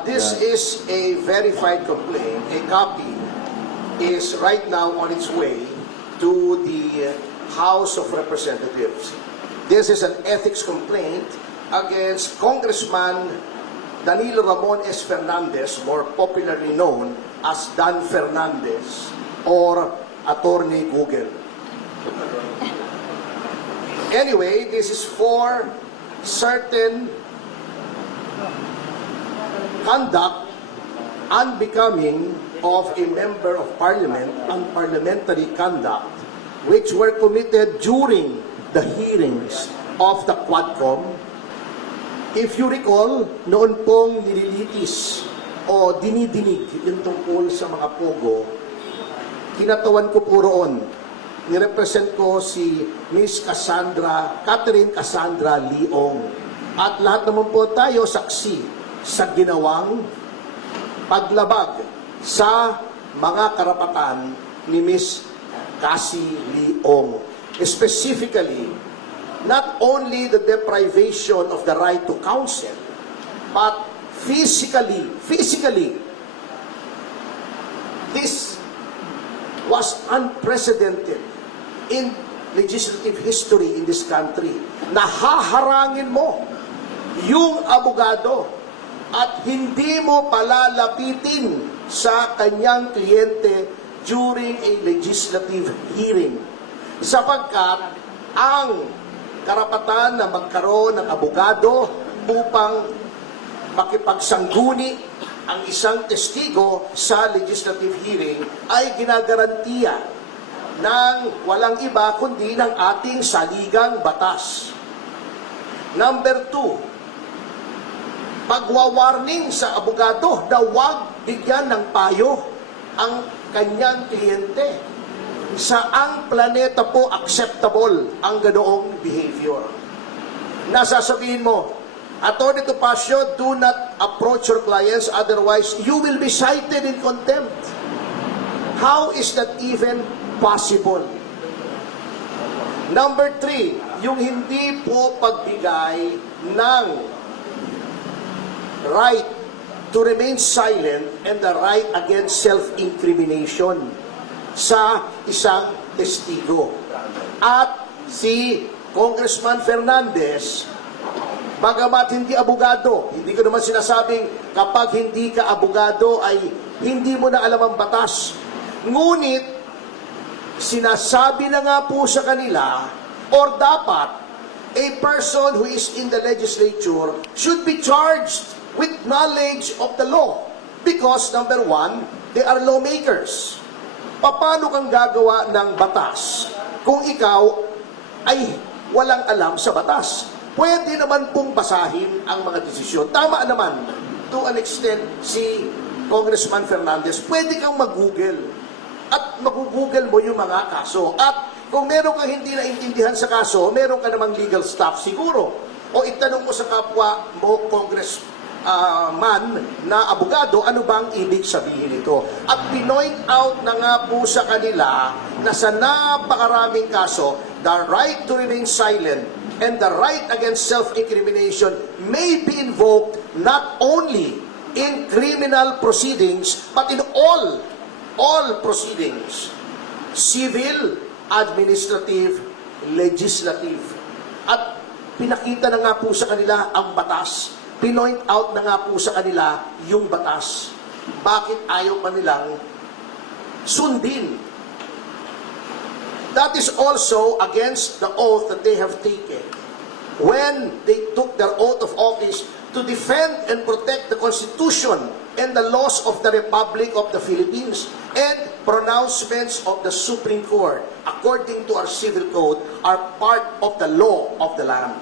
This is a verified complaint. A copy is right now on its way to the House of Representatives. This is an ethics complaint against Congressman Danilo Ramon S. Fernandez, more popularly known as Dan Fernandez or Attorney Google. Anyway, this is for certain conduct unbecoming of a member of parliament, unparliamentary conduct, which were committed during the hearings of the Quadcom. If you recall, noon pong nililitis o dinidinig yung tungkol sa mga pogo, kinatawan ko po roon. Nirepresent ko si Miss Catherine Cassandra Leong. At lahat naman po tayo saksi sa ginawang paglabag sa mga karapatan ni Miss Cassie Leong. Specifically, not only the deprivation of the right to counsel, but physically, this was unprecedented in legislative history in this country. Nahaharangin mo yung abogado at hindi mo palalapitin sa kanyang kliyente during a legislative hearing. Sapagkat ang karapatan na magkaroon ng abogado upang makipagsangguni ang isang testigo sa legislative hearing ay ginagarantiya ng walang iba kundi ng ating saligang batas. Number 2, pagwawarning sa abogado na huwag bigyan ng payo ang kanyang kliyente. Saang planeta po acceptable ang ganoong behavior? Nasasabihin mo, Attorney Topacio, do not approach your clients, otherwise you will be cited in contempt. How is that even possible? Number 3, yung hindi po pagbigay ng right to remain silent and the right against self-incrimination sa isang testigo. At si Congressman Fernandez, bagamat hindi abogado, hindi ko naman sinasabing kapag hindi ka abogado ay hindi mo na alam ang batas. Ngunit, sinasabi na nga po sa kanila, or dapat, a person who is in the legislature should be charged with knowledge of the law. Because, number 1, they are lawmakers. Paano kang gagawa ng batas kung ikaw ay walang alam sa batas? Pwede naman pong basahin ang mga desisyon. Tama naman, to an extent, si Congressman Fernandez, pwede kang mag-google. At mag-google mo yung mga kaso. At kung meron kang hindi naintindihan sa kaso, meron ka namang legal staff siguro. O itanong mo sa kapwa mo, man na abogado, ano bang ibig sabihin ito? At pinoint out na nga po sa kanila na sa napakaraming kaso, the right to remain silent and the right against self-incrimination may be invoked not only in criminal proceedings, but in all proceedings, civil, administrative, legislative. At pinakita na nga po sa kanila ang batas. Pinoint out na nga po sa kanila yung batas. Bakit ayaw pa nilang sundin? That is also against the oath that they have taken when they took their oath of office to defend and protect the Constitution and the laws of the Republic of the Philippines and pronouncements of the Supreme Court, according to our civil code, are part of the law of the land.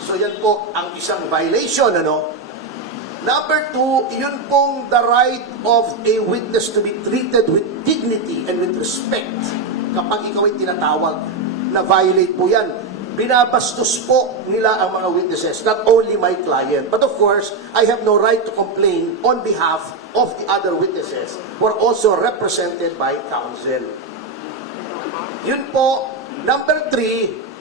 So yan po ang isang violation, ano? Number 2, yun pong the right of a witness to be treated with dignity and with respect. Kapag ikaw ay tinatawag, na violate po yan. Binabastos po nila ang mga witnesses, not only my client. But of course, I have no right to complain on behalf of the other witnesses who are also represented by counsel. Yun po, number 3,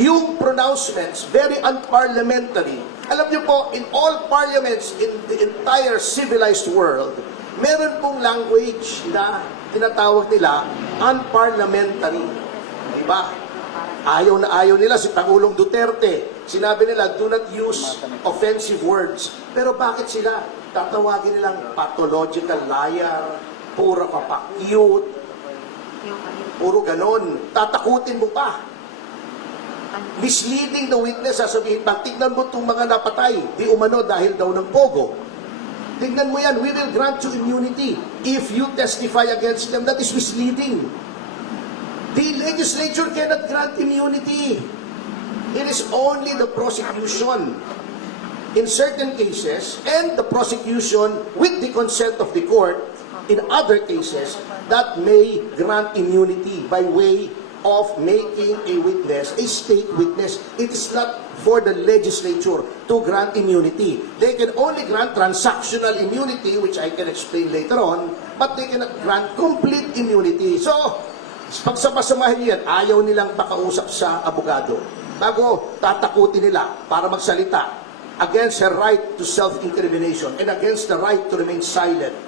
yung pronouncements, very unparliamentary, Alam niyo po, in all parliaments in the entire civilized world, meron pong language na tinatawag nila unparliamentary. Diba? Ayaw na ayaw nila si Pangulong Duterte. Sinabi nila, do not use offensive words. Pero bakit sila tatawagin nilang pathological liar, puro kapak-cute, puro ganon. Tatakutin mo pa. Misleading the witness, sasabihin, pag tignan mo itong mga napatay, di umano dahil daw ng pogo. Tignan mo yan, we will grant you immunity. If you testify against them, that is misleading. The legislature cannot grant immunity. It is only the prosecution in certain cases and the prosecution with the consent of the court in other cases that may grant immunity by way of making a witness, a state witness. It is not for the legislature to grant immunity. They can only grant transactional immunity, which I can explain later on, but they cannot grant complete immunity. So, pagsama-samahin niyo yan, ayaw nilang makausap sa abogado. Bago tatakutin nila para magsalita against her right to self-incrimination and against the right to remain silent.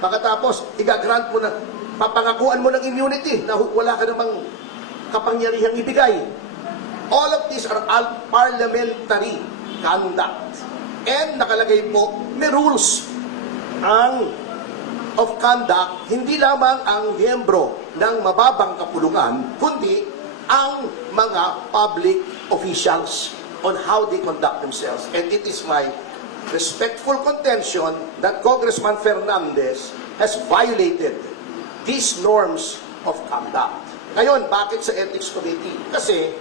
Pagkatapos, igagrant mo na, papangakuan mo ng immunity na wala ka namang kapangyarihang ibigay. All of these are parliamentary conduct. And nakalagay po, may rules of conduct, hindi lamang ang miyembro ng mababang kapulungan, kundi ang mga public officials on how they conduct themselves. And it is my respectful contention that Congressman Fernandez has violated these norms of conduct. Ngayon, bakit sa Ethics Committee? Kasi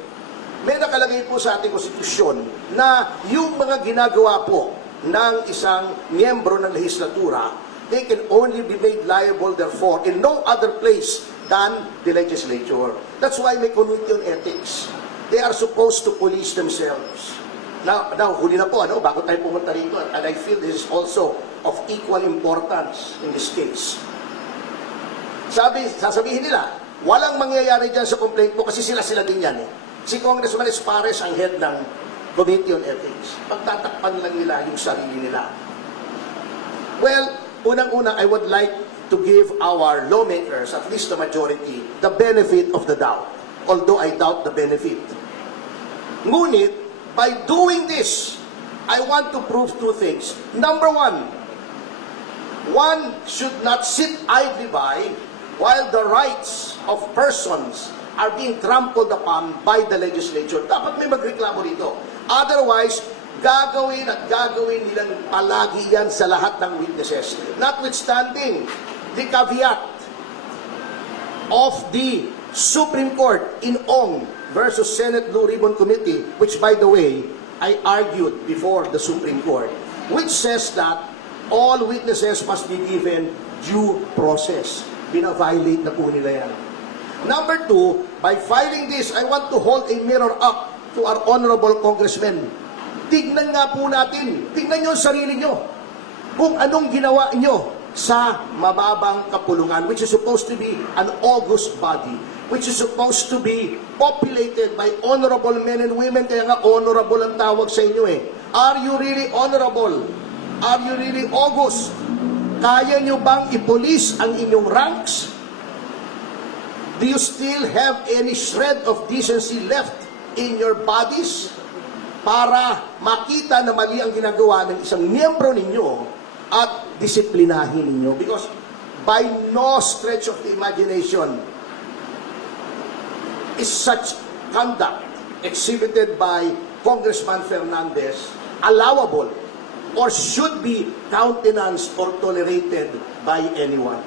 may nakalagay po sa ating konstitusyon na yung mga ginagawa po ng isang miyembro ng lehislatura, they can only be made liable therefore in no other place than the legislature. That's why may committee on ethics. They are supposed to police themselves. Now huli na po, bago tayo pumunta rito, and I feel this is also of equal importance in this case. Sasabihin nila, walang mangyayari dyan sa complaint po kasi sila din yan eh. Si Congressman Espares ang head ng Committee on Ethics. Pagtatakpan lang nila yung sarili nila. Well, unang-una, I would like to give our lawmakers, at least the majority, the benefit of the doubt. Although I doubt the benefit. Ngunit, by doing this, I want to prove two things. Number one should not sit idly by while the rights of persons are being trampled upon by the legislature. Dapat may magreklamo rito. Otherwise, gagawin nilang palagi yan sa lahat ng witnesses. Notwithstanding the caveat of the Supreme Court in Ong versus Senate Blue Ribbon Committee, which by the way, I argued before the Supreme Court, which says that all witnesses must be given due process. Bina-violate na po nila yan. Number two, by filing this, I want to hold a mirror up to our honorable congressmen. Tignan nga po natin, tignan nyo ang sarili nyo, kung anong ginawa nyo sa mababang kapulungan, which is supposed to be an august body, which is supposed to be populated by honorable men and women, kaya nga honorable ang tawag sa inyo eh. Are you really honorable? Are you really august? Kaya nyo bang ipolis ang inyong ranks? Do you still have any shred of decency left in your bodies para makita na mali ang ginagawa ng isang miyembro ninyo at disiplinahin ninyo? Because by no stretch of the imagination is such conduct exhibited by Congressman Fernandez allowable or should be countenanced or tolerated by anyone.